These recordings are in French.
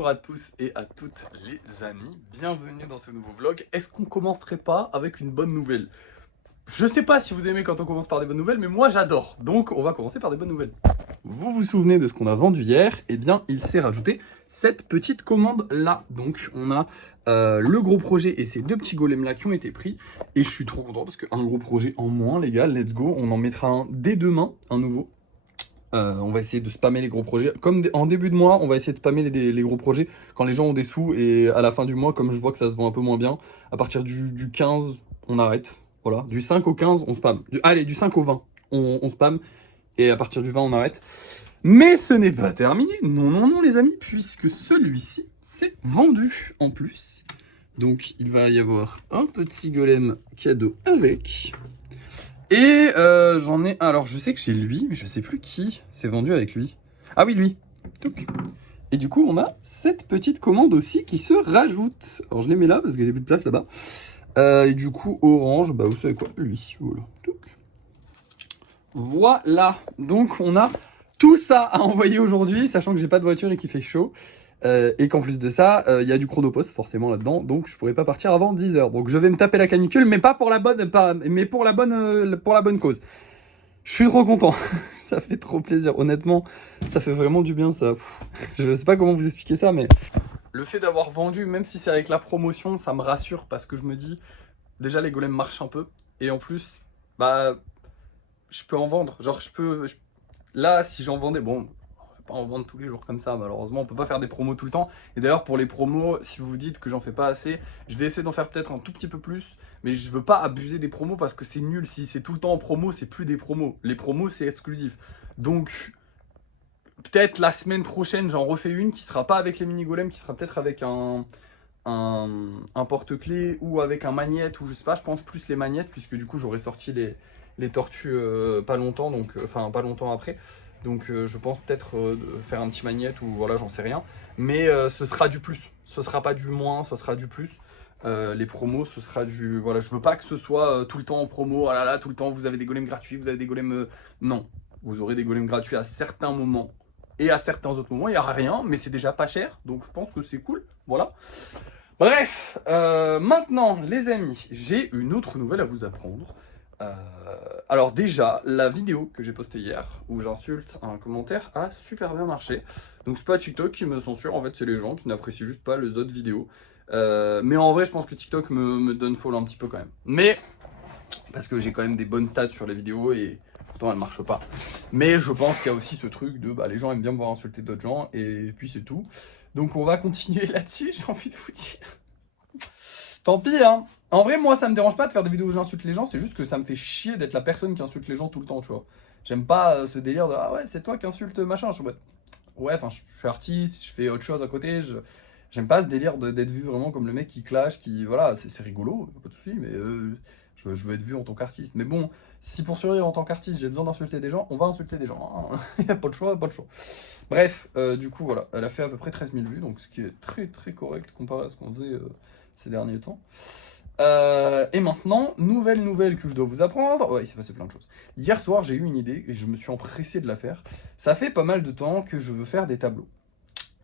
Bonjour à tous et à toutes les amis, bienvenue dans ce nouveau vlog. Est-ce qu'on commencerait pas avec une bonne nouvelle? Je sais pas si vous aimez quand on commence par des bonnes nouvelles, mais moi j'adore, donc on va commencer par des bonnes nouvelles. Vous vous souvenez de ce qu'on a vendu hier? Eh bien il s'est rajouté cette petite commande là. Donc on a le gros projet et ces deux petits golems là qui ont été pris. Et je suis trop content parce qu'un gros projet en moins les gars, let's go. On en mettra un dès demain, un nouveau. On va essayer de spammer les gros projets. Comme en début de mois, on va essayer de spammer les gros projets quand les gens ont des sous. Et à la fin du mois, comme je vois que ça se vend un peu moins bien, à partir du 15, on arrête. Voilà, du 5 au 15, on spam. Allez, du 5 au 20, on spam. Et à partir du 20, on arrête. Mais ce n'est pas terminé. Non, non, non, les amis, puisque celui-ci, c'est vendu en plus. Donc, il va y avoir un petit golem cadeau avec. Et j'en ai un. Alors, je sais que j'ai lui, mais je sais plus qui s'est vendu avec lui. Ah oui, lui. Touc. Et du coup, on a cette petite commande aussi qui se rajoute. Alors, je les mets là parce que j'ai plus de place là-bas. Et du coup, orange, bah vous savez quoi, lui. Voilà. Touc. Voilà. Donc, on a tout ça à envoyer aujourd'hui, sachant que j'ai pas de voiture et qu'il fait chaud. Et qu'en plus de ça, il y a du chronopost forcément là-dedans, donc je pourrais pas partir avant 10h. Donc je vais me taper la canicule, mais pas pour la bonne, mais pour la bonne cause. Je suis trop content, ça fait trop plaisir. Honnêtement, ça fait vraiment du bien ça. Je sais pas comment vous expliquer ça, mais le fait d'avoir vendu, même si c'est avec la promotion, ça me rassure parce que je me dis déjà les golems marchent un peu, et en plus, bah, je peux en vendre. Genre là, si j'en vendais, bon. En vendre tous les jours comme ça, malheureusement on peut pas faire des promos tout le temps. Et d'ailleurs pour les promos, si vous vous dites que j'en fais pas assez, je vais essayer d'en faire peut-être un tout petit peu plus, mais je veux pas abuser des promos parce que c'est nul. Si c'est tout le temps en promo, c'est plus des promos. Les promos c'est exclusif. Donc peut-être la semaine prochaine j'en refais une qui sera pas avec les mini golems, qui sera peut-être avec un porte-clés ou avec un magnète, ou je sais pas. Je pense plus les magnettes, puisque du coup j'aurais sorti les tortues pas longtemps, donc enfin pas longtemps après. Donc je pense peut-être faire un petit magnète, ou voilà, j'en sais rien. Mais ce sera du plus, ce sera pas du moins, ce sera du plus. Les promos, ce sera du... Voilà, je veux pas que ce soit tout le temps en promo, ah là là, tout le temps vous avez des golems gratuits, vous avez des golems... Non, vous aurez des golems gratuits à certains moments. Et à certains autres moments, il n'y a rien, mais c'est déjà pas cher. Donc je pense que c'est cool, voilà. Bref, maintenant les amis, j'ai une autre nouvelle à vous apprendre. Alors déjà, la vidéo que j'ai postée hier, où j'insulte un commentaire, a super bien marché. Donc c'est pas TikTok qui me censure, en fait c'est les gens qui n'apprécient juste pas les autres vidéos. Mais en vrai je pense que TikTok me donne follow un petit peu quand même. Mais, parce que j'ai quand même des bonnes stats sur les vidéos et pourtant elles marchent pas. Mais je pense qu'il y a aussi ce truc de, bah les gens aiment bien me voir insulter d'autres gens, et puis c'est tout. Donc on va continuer là-dessus, j'ai envie de vous dire. Tant pis, hein. En vrai, moi, ça me dérange pas de faire des vidéos où j'insulte les gens, c'est juste que ça me fait chier d'être la personne qui insulte les gens tout le temps, tu vois. J'aime pas ce délire de ah ouais, c'est toi qui insulte machin. Je suis en mode, ouais, enfin, je suis artiste, je fais autre chose à côté. J'aime pas ce délire d'être vu vraiment comme le mec qui clash, qui. Voilà, c'est rigolo, pas de soucis, mais je veux être vu en tant qu'artiste. Mais bon, si pour survivre en tant qu'artiste, j'ai besoin d'insulter des gens, on va insulter des gens. Il n'y a pas de choix, pas de choix. Bref, du coup, voilà, elle a fait à peu près 13 000 vues, donc ce qui est très très correct comparé à ce qu'on faisait ces derniers temps. Et maintenant, nouvelle que je dois vous apprendre. Ouais, il s'est passé plein de choses. Hier soir, j'ai eu une idée et je me suis empressé de la faire. Ça fait pas mal de temps que je veux faire des tableaux.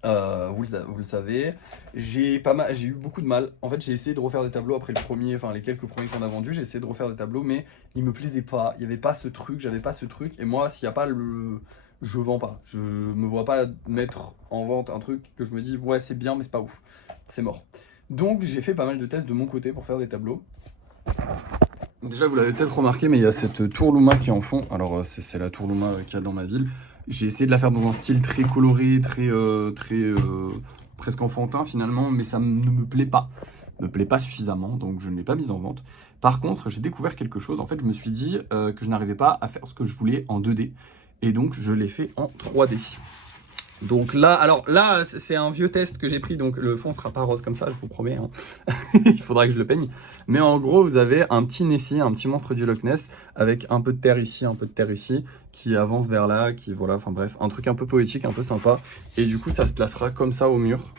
Vous le savez, j'ai eu beaucoup de mal. En fait, j'ai essayé de refaire des tableaux après le premier, enfin les quelques premiers qu'on a vendus. J'ai essayé de refaire des tableaux, mais ils me plaisaient pas. Il n'y avait pas ce truc, j'avais pas ce truc. Et moi, s'il n'y a pas le... Je vends pas. Je me vois pas mettre en vente un truc que je me dis, ouais, c'est bien, mais c'est pas ouf. C'est mort. Donc j'ai fait pas mal de tests de mon côté pour faire des tableaux. Déjà vous l'avez peut-être remarqué, mais il y a cette tour Luma qui est en fond. Alors c'est la tour Luma qu'il y a dans ma ville. J'ai essayé de la faire dans un style très coloré, très presque enfantin finalement, mais ça ne me plaît pas. Me plaît pas suffisamment, donc je ne l'ai pas mise en vente. Par contre, j'ai découvert quelque chose. En fait, je me suis dit que je n'arrivais pas à faire ce que je voulais en 2D. Et donc je l'ai fait en 3D. Donc là, alors là, c'est un vieux test que j'ai pris, donc le fond sera pas rose comme ça, je vous promets, hein. Il faudra que je le peigne. Mais en gros, vous avez un petit Nessie, un petit monstre du Loch Ness, avec un peu de terre ici, un peu de terre ici, qui avance vers là, qui, voilà, enfin bref, un truc un peu poétique, un peu sympa. Et du coup, ça se placera comme ça au mur,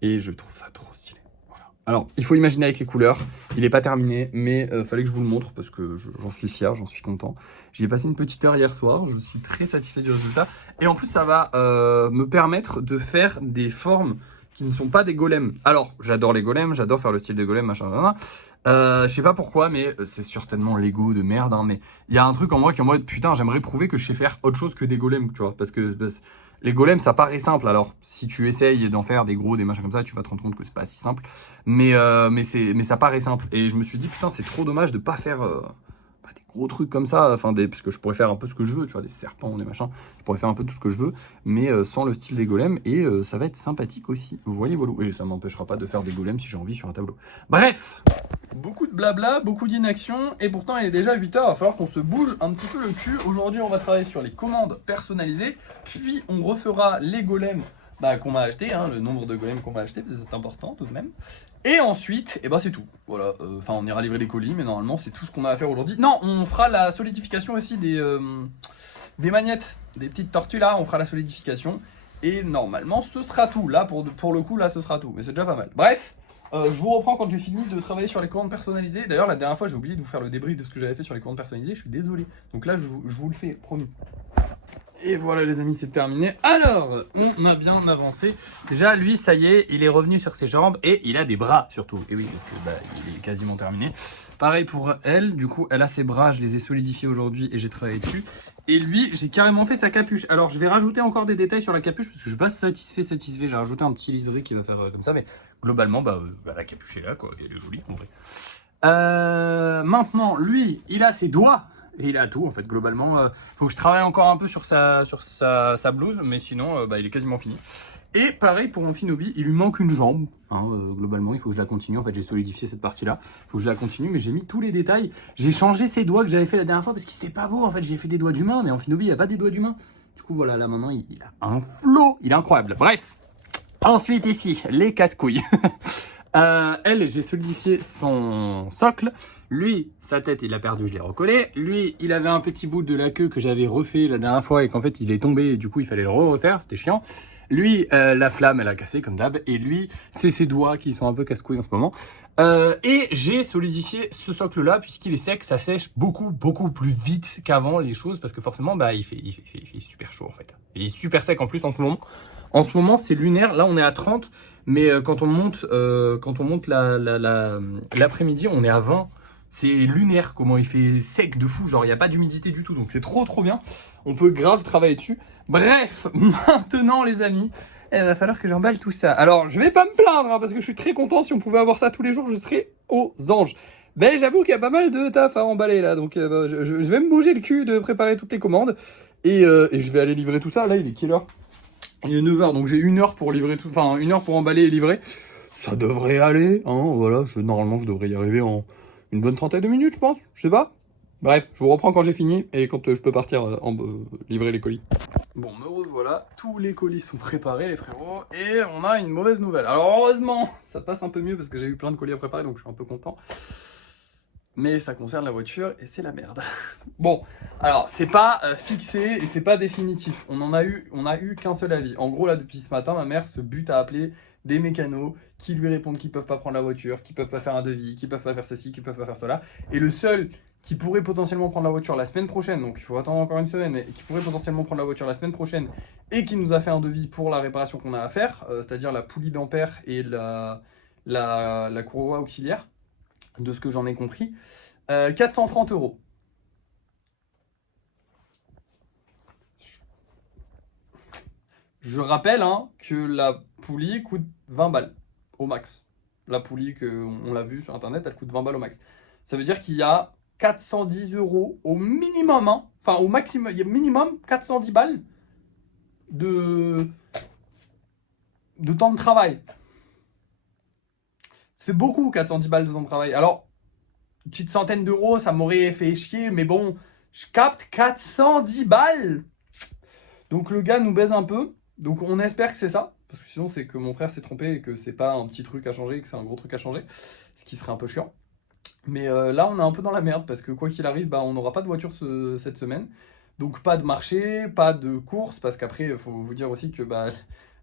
et je trouve ça trop stylé. Voilà. Alors, il faut imaginer avec les couleurs, il n'est pas terminé, mais fallait que je vous le montre, parce que j'en suis fier, j'en suis content. J'y ai passé une petite heure hier soir, je suis très satisfait du résultat. Et en plus, ça va me permettre de faire des formes qui ne sont pas des golems. Alors, j'adore les golems, j'adore faire le style des golems, machin, machin. Je sais pas pourquoi, mais c'est certainement l'ego de merde, hein, mais il y a un truc en moi qui est en mode putain, j'aimerais prouver que je sais faire autre chose que des golems, tu vois, parce que les golems ça paraît simple. Alors si tu essayes d'en faire des gros, des machins comme ça, tu vas te rendre compte que c'est pas si simple, mais ça paraît simple. Et je me suis dit putain, c'est trop dommage de pas faire des gros trucs comme ça, enfin parce que je pourrais faire un peu ce que je veux, tu vois, des serpents, des machins, je pourrais faire un peu tout ce que je veux, mais sans le style des golems, et ça va être sympathique aussi. Vous voyez, voilà, et ça m'empêchera pas de faire des golems si j'ai envie sur un tableau. Bref. Beaucoup de blabla, beaucoup d'inaction, et pourtant il est déjà 8h, il va falloir qu'on se bouge un petit peu le cul. Aujourd'hui on va travailler sur les commandes personnalisées, puis on refera les golems qu'on va acheter, hein, le nombre de golems qu'on va acheter, parce que c'est important tout de même. Et ensuite, c'est tout. Voilà, enfin on ira livrer les colis, mais normalement c'est tout ce qu'on a à faire aujourd'hui. Non, on fera la solidification aussi des magnettes, des petites tortues là, on fera la solidification. Et normalement ce sera tout, là pour le coup là ce sera tout, mais c'est déjà pas mal. Bref. Je vous reprends quand j'ai fini de travailler sur les commandes personnalisées. D'ailleurs, la dernière fois, j'ai oublié de vous faire le débrief de ce que j'avais fait sur les commandes personnalisées. Je suis désolé. Donc là, je vous le fais, promis. Et voilà, les amis, c'est terminé. Alors, on a bien avancé. Déjà, lui, ça y est, il est revenu sur ses jambes et il a des bras surtout. Et oui, parce que il est quasiment terminé. Pareil pour elle. Du coup, elle a ses bras. Je les ai solidifiés aujourd'hui et j'ai travaillé dessus. Et lui, j'ai carrément fait sa capuche. Alors, je vais rajouter encore des détails sur la capuche parce que je suis pas satisfait. J'ai rajouté un petit liseré qui va faire comme ça. Mais globalement, la capuche est là, quoi. Elle est jolie, en vrai. Maintenant, lui, il a ses doigts. Et il a tout, en fait, globalement. Faut que je travaille encore un peu sur sa blouse. Mais sinon, il est quasiment fini. Et pareil pour mon Finobi, il lui manque une jambe, hein, globalement, il faut que je la continue. En fait, j'ai solidifié cette partie-là, il faut que je la continue, mais j'ai mis tous les détails. J'ai changé ses doigts que j'avais fait la dernière fois parce qu'il c'était pas beau. En fait, j'ai fait des doigts d'humain, mais en Finobi, il n'y a pas des doigts d'humain. Du coup, voilà, là maintenant, il a un flow, il est incroyable. Bref, ensuite ici, les casse-couilles. Elle, j'ai solidifié son socle. Lui, sa tête, il a perdu, je l'ai recollé. Lui, il avait un petit bout de la queue que j'avais refait la dernière fois et qu'en fait, il est tombé et du coup, il fallait le refaire, c'était chiant. Lui, la flamme, elle a cassé comme d'hab. Et lui, c'est ses doigts qui sont un peu casse-couilles en ce moment. Et j'ai solidifié ce socle-là, puisqu'il est sec, ça sèche beaucoup plus vite qu'avant les choses. Parce que forcément, il fait super chaud en fait. Il est super sec en plus en ce moment. En ce moment, c'est lunaire. Là, on est à 30. Mais quand on monte l'après-midi, on est à 20. C'est lunaire, comment il fait sec de fou. Genre, il n'y a pas d'humidité du tout. Donc, c'est trop bien. On peut grave travailler dessus. Bref, maintenant les amis, il va falloir que j'emballe tout ça. Alors, je vais pas me plaindre, hein, parce que je suis très content. Si on pouvait avoir ça tous les jours, je serais aux anges. Mais j'avoue qu'il y a pas mal de taf à emballer là. Donc, je vais me bouger le cul de préparer toutes les commandes. Et je vais aller livrer tout ça. Là, il est quelle heure? Il est 9h, donc j'ai 1 heure pour livrer tout. Enfin, 1 heure pour emballer et livrer. Ça devrait aller, hein. Voilà, normalement, je devrais y arriver en une bonne trentaine de minutes, je pense. Je sais pas. Bref, je vous reprends quand j'ai fini et quand je peux partir livrer les colis. Bon, me revoilà, tous les colis sont préparés les frérots, et on a une mauvaise nouvelle. Alors heureusement, ça passe un peu mieux parce que j'ai eu plein de colis à préparer, donc je suis un peu content. Mais ça concerne la voiture et c'est la merde. Bon, alors c'est pas fixé et c'est pas définitif. On a eu qu'un seul avis. En gros là, depuis ce matin, ma mère se bute à appeler des mécanos qui lui répondent qu'ils peuvent pas prendre la voiture, qu'ils peuvent pas faire un devis, qu'ils peuvent pas faire ceci, qu'ils peuvent pas faire cela. Et le seul qui pourrait potentiellement prendre la voiture la semaine prochaine, donc il faut attendre encore une semaine, mais qui pourrait potentiellement prendre la voiture la semaine prochaine et qui nous a fait un devis pour la réparation qu'on a à faire, c'est-à-dire la poulie d'ampère et la courroie auxiliaire, de ce que j'en ai compris, 430 €. Je rappelle que la poulie coûte 20 balles au max. La poulie, on l'a vu sur internet, elle coûte 20 balles au max. Ça veut dire qu'il y a 410 € au minimum, enfin au maximum, il y a minimum 410 balles de temps de travail. Ça fait beaucoup 410 balles de temps de travail. Alors, une petite centaine d'euros, ça m'aurait fait chier, mais bon, je capte 410 balles. Donc le gars nous baise un peu. Donc on espère que c'est ça. Parce que sinon c'est que mon frère s'est trompé et que c'est pas un petit truc à changer, que c'est un gros truc à changer. Ce qui serait un peu chiant. Mais là on est un peu dans la merde parce que quoi qu'il arrive, on n'aura pas de voiture cette semaine. Donc pas de marché, pas de course. Parce qu'après il faut vous dire aussi que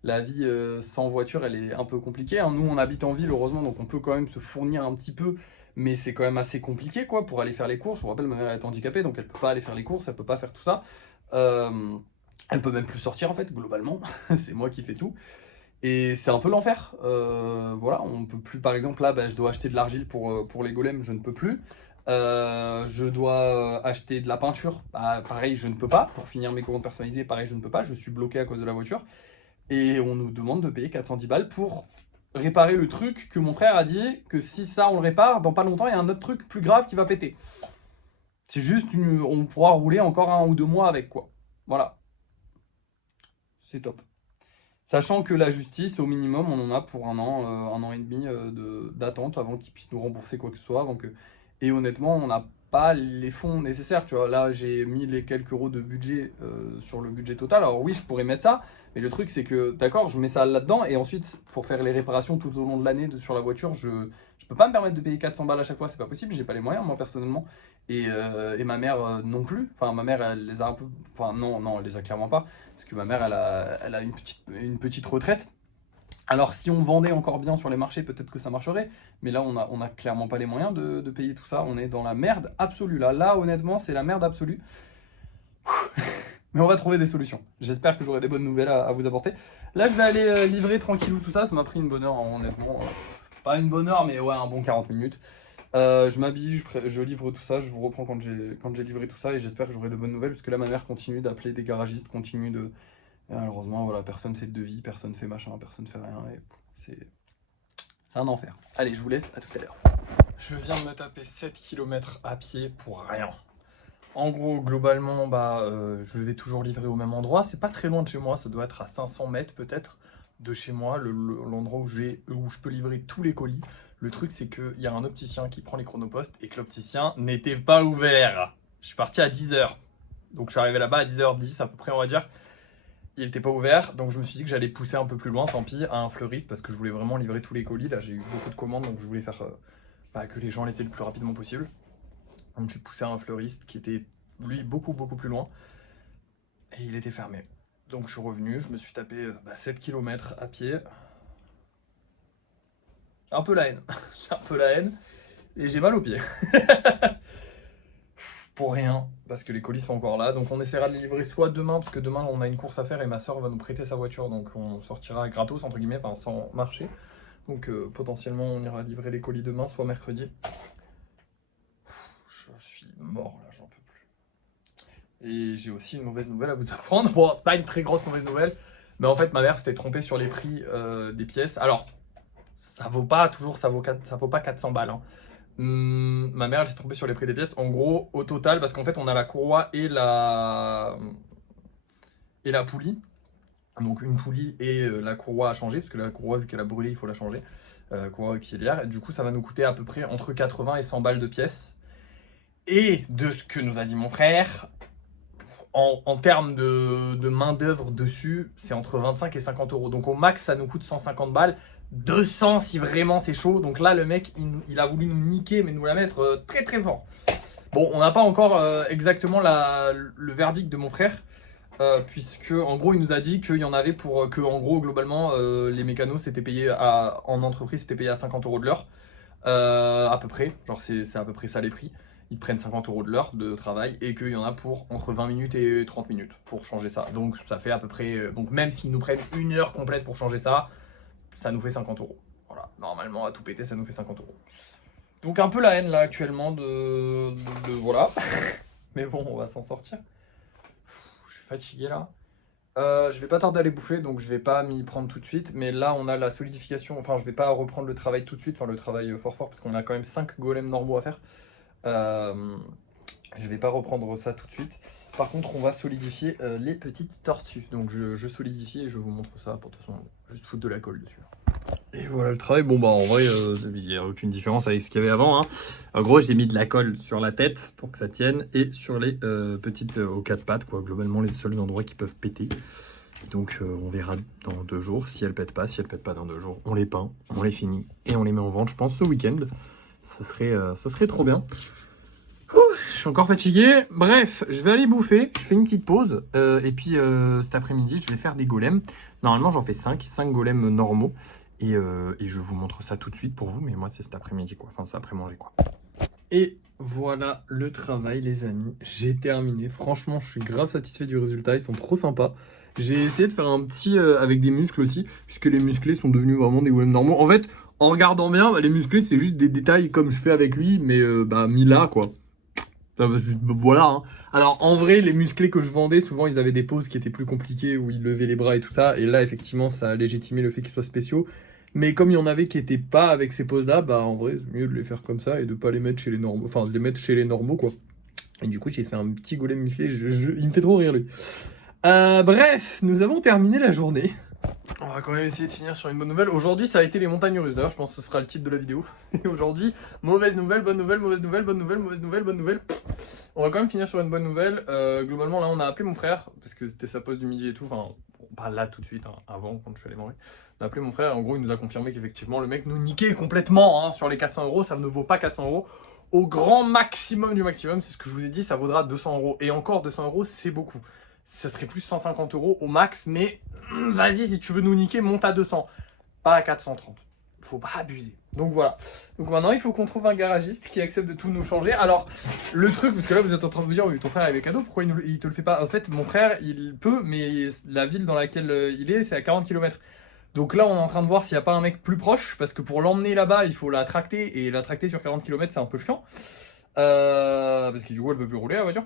la vie sans voiture elle est un peu compliquée. Nous on habite en ville heureusement, donc on peut quand même se fournir un petit peu. Mais c'est quand même assez compliqué quoi pour aller faire les courses. Je vous rappelle, ma mère est handicapée, donc elle peut pas aller faire les courses, elle peut pas faire tout ça. Elle peut même plus sortir en fait, globalement. C'est moi qui fais tout. Et c'est un peu l'enfer. Voilà, on peut plus, par exemple, là, bah, je dois acheter de l'argile pour les golems, je ne peux plus. Je dois acheter de la peinture, bah, pareil, je ne peux pas. Pour finir mes commandes personnalisées, pareil, je ne peux pas. Je suis bloqué à cause de la voiture. Et on nous demande de payer 410 balles pour réparer le truc que mon frère a dit que si ça on le répare, dans pas longtemps, il y a un autre truc plus grave qui va péter. C'est juste, on pourra rouler encore 1 ou 2 mois avec, quoi. Voilà, c'est top. Sachant que la justice, au minimum, on en a pour 1 an et demi d'attente avant qu'ils puissent nous rembourser quoi que ce soit. Et honnêtement, on n'a pas les fonds nécessaires. Tu vois, là, j'ai mis les quelques euros de budget sur le budget total. Alors oui, je pourrais mettre ça, mais le truc, c'est que, d'accord, je mets ça là-dedans, et ensuite, pour faire les réparations tout au long de l'année sur la voiture, je peux pas me permettre de payer 400 balles à chaque fois, c'est pas possible, j'ai pas les moyens, moi, personnellement. Et ma mère non plus. Enfin, ma mère, elle les a un peu... Enfin, non, non, elle les a clairement pas. Parce que ma mère, elle a une petite retraite. Alors, si on vendait encore bien sur les marchés, peut-être que ça marcherait. Mais là, on a clairement pas les moyens de payer tout ça. On est dans la merde absolue. Là honnêtement, c'est la merde absolue. Mais on va trouver des solutions. J'espère que j'aurai des bonnes nouvelles à vous apporter. Là, je vais aller livrer tranquillou tout ça. Ça m'a pris une bonne heure, hein, honnêtement. Pas une bonne heure, mais ouais, un bon 40 minutes. Je m'habille, je livre tout ça. Je vous reprends quand j'ai livré tout ça. Et j'espère que j'aurai de bonnes nouvelles. Parce que là, ma mère continue d'appeler des garagistes, continue de... Et malheureusement, voilà, personne fait de devis, personne fait machin, personne fait rien. Et c'est un enfer. Allez, je vous laisse, à tout à l'heure. Je viens de me taper 7 km à pied pour rien. En gros, globalement, je vais toujours livrer au même endroit. C'est pas très loin de chez moi, ça doit être à 500 mètres peut-être de chez moi, l'endroit où je peux livrer tous les colis. Le truc, c'est qu'il y a un opticien qui prend les chronopostes et que l'opticien n'était pas ouvert. Je suis parti à 10h. Donc je suis arrivé là-bas à 10h10 à peu près, on va dire. Il n'était pas ouvert, donc je me suis dit que j'allais pousser un peu plus loin, tant pis, à un fleuriste, parce que je voulais vraiment livrer tous les colis. Là, j'ai eu beaucoup de commandes, donc je voulais faire que les gens laissaient le plus rapidement possible. Donc j'ai poussé à un fleuriste qui était, lui, beaucoup plus loin. Et il était fermé. Donc je suis revenu, je me suis tapé 7 km à pied. Un peu la haine. J'ai un peu la haine. Et j'ai mal aux pieds. Pour rien, parce que les colis sont encore là. Donc on essaiera de les livrer soit demain, parce que demain on a une course à faire et ma soeur va nous prêter sa voiture. Donc on sortira gratos, entre guillemets, enfin sans marcher. Donc potentiellement on ira livrer les colis demain, soit mercredi. Je suis mort là, j'en peux plus. Et j'ai aussi une mauvaise nouvelle à vous apprendre. Bon, c'est pas une très grosse mauvaise nouvelle, mais en fait ma mère s'était trompée sur les prix des pièces. Alors, ça vaut pas 400 balles. Hein. Ma mère elle s'est trompée sur les prix des pièces. En gros, au total, parce qu'en fait on a la courroie et la poulie. Donc une poulie et la courroie à changer, parce que la courroie, vu qu'elle a brûlé, il faut la changer. Courroie auxiliaire. Et du coup, ça va nous coûter à peu près entre 80 et 100 balles de pièces. Et de ce que nous a dit mon frère, en termes de main-d'œuvre dessus, c'est entre 25 et 50 euros. Donc au max, ça nous coûte 150 balles. 200 si vraiment c'est chaud. Donc là, le mec, il a voulu nous niquer, mais nous la mettre très très fort. Bon, on n'a pas encore exactement le verdict de mon frère. Puisque en gros il nous a dit qu'il y en avait pour que en gros globalement les mécanos c'était payé en entreprise, c'était payé à 50 euros de l'heure à peu près, genre c'est à peu près ça les prix. Ils prennent 50 euros de l'heure de travail et qu'il y en a pour entre 20 minutes et 30 minutes pour changer ça. Donc ça fait à peu près, donc même s'ils nous prennent 1 heure complète pour changer ça, ça nous fait 50 euros. Voilà, normalement à tout péter ça nous fait 50 euros. Donc un peu la haine là actuellement de voilà. Mais bon, on va s'en sortir. Je suis fatigué là. Je vais pas tarder à les bouffer, donc je vais pas m'y prendre tout de suite. Mais là, on a la solidification. Enfin, je vais pas reprendre le travail tout de suite. Enfin, le travail fort, parce qu'on a quand même 5 golems normaux à faire. Je vais pas reprendre ça tout de suite. Par contre, on va solidifier les petites tortues. Donc, je solidifie et je vous montre ça. Pour de toute façon, juste foutre de la colle dessus. Et voilà le travail. Bon, en vrai, il n'y a aucune différence avec ce qu'il y avait avant. Hein. En gros, j'ai mis de la colle sur la tête pour que ça tienne et sur les petites aux 4 pattes, quoi. Globalement, les seuls endroits qui peuvent péter. Donc, on verra dans 2 jours si elles pètent pas. Si elles pètent pas dans 2 jours, on les peint, on les finit et on les met en vente, je pense, ce week-end. Ça serait trop bien. Ouh, je suis encore fatigué. Bref, je vais aller bouffer. Je fais une petite pause. Et puis, cet après-midi, je vais faire des golems. Normalement, j'en fais 5 golems normaux. Et je vous montre ça tout de suite pour vous, mais moi c'est cet après-midi quoi, enfin c'est après manger quoi. Et voilà le travail les amis, j'ai terminé. Franchement je suis grave satisfait du résultat, ils sont trop sympas. J'ai essayé de faire un petit avec des muscles aussi, puisque les musclés sont devenus vraiment des golems normaux. En fait, en regardant bien, les musclés, c'est juste des détails comme je fais avec lui, mais mis là, quoi. Voilà. Hein. Alors, en vrai, les musclés que je vendais, souvent, ils avaient des poses qui étaient plus compliquées, où ils levaient les bras et tout ça. Et là, effectivement, ça a légitimé le fait qu'ils soient spéciaux. Mais comme il y en avait qui étaient pas avec ces poses-là, bah en vrai, c'est mieux de les faire comme ça et de pas les mettre chez les normaux. Enfin, de les mettre chez les normaux, quoi. Et du coup, j'ai fait un petit golem musclé. Il me fait trop rire, lui. Bref, nous avons terminé la journée. On va quand même essayer de finir sur une bonne nouvelle. Aujourd'hui, ça a été les montagnes russes. D'ailleurs, je pense que ce sera le titre de la vidéo. Et aujourd'hui, mauvaise nouvelle, bonne nouvelle, mauvaise nouvelle, bonne nouvelle, mauvaise nouvelle, bonne nouvelle. On va quand même finir sur une bonne nouvelle. Globalement, là, on a appelé mon frère, parce que c'était sa pause du midi et tout. Enfin, pas là tout de suite, hein, avant, quand je suis allé manger. On a appelé mon frère, et en gros, il nous a confirmé qu'effectivement, le mec nous niquait complètement hein, sur les 400 €. Ça ne vaut pas 400 €. Au grand maximum du maximum, c'est ce que je vous ai dit, ça vaudra 200 €. Et encore, 200 €, c'est beaucoup. Ça serait plus 150 € au max, mais vas-y, si tu veux nous niquer, monte à 200, pas à 430. Faut pas abuser. Donc voilà. Donc maintenant, il faut qu'on trouve un garagiste qui accepte de tout nous changer. Alors, le truc, parce que là, vous êtes en train de vous dire, oui, ton frère avait cadeau, pourquoi il te le fait pas? En fait, mon frère, il peut, mais la ville dans laquelle il est, c'est à 40 km. Donc là, on est en train de voir s'il n'y a pas un mec plus proche, parce que pour l'emmener là-bas, il faut la tracter, et la tracter sur 40 km, c'est un peu chiant. Parce que du coup, elle peut plus rouler la voiture.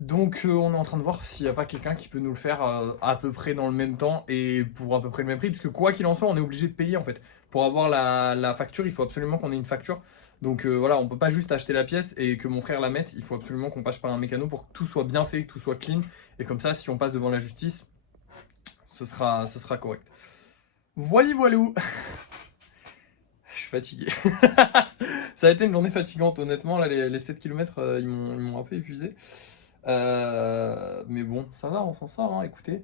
Donc on est en train de voir s'il n'y a pas quelqu'un qui peut nous le faire à peu près dans le même temps et pour à peu près le même prix, puisque quoi qu'il en soit, on est obligé de payer en fait. Pour avoir la facture, il faut absolument qu'on ait une facture. Donc voilà, on peut pas juste acheter la pièce et que mon frère la mette, il faut absolument qu'on passe par un mécano pour que tout soit bien fait, que tout soit clean. Et comme ça, si on passe devant la justice, ce sera correct. Voilà, voilou. Je suis fatigué. Ça a été une journée fatigante, honnêtement. Là, les 7 km, ils m'ont un peu épuisé. Mais bon, ça va, on s'en sort, hein, écoutez.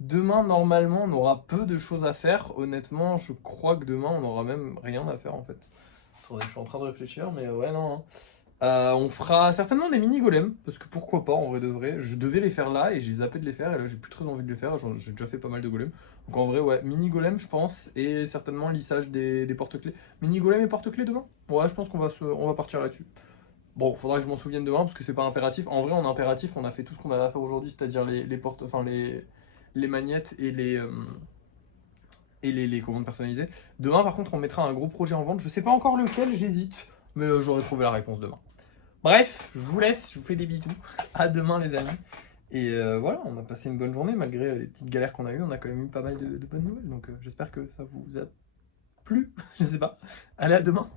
Demain, normalement, on aura peu de choses à faire. Honnêtement, je crois que demain, on aura même rien à faire, en fait. Attendez, je suis en train de réfléchir, mais ouais, non. Hein. On fera certainement des mini-golems, parce que pourquoi pas, en vrai de vrai. Je devais les faire là, et j'ai zappé de les faire, et là, j'ai plus très envie de les faire. J'ai déjà fait pas mal de golems. Donc en vrai, ouais, mini-golem, je pense, et certainement lissage des porte-clés. Mini-golem et porte-clés demain? Ouais, je pense on va partir là-dessus. Bon, faudra que je m'en souvienne demain parce que c'est pas impératif. En vrai, en impératif, on a fait tout ce qu'on avait à faire aujourd'hui, c'est-à-dire les portes, enfin les magnettes et les commandes personnalisées. Demain, par contre, on mettra un gros projet en vente. Je sais pas encore lequel, j'hésite, mais j'aurai trouvé la réponse demain. Bref, je vous laisse, je vous fais des bisous. À demain, les amis. Et voilà, on a passé une bonne journée malgré les petites galères qu'on a eues. On a quand même eu pas mal de bonnes nouvelles. Donc j'espère que ça vous a plu. Je sais pas. Allez, à demain.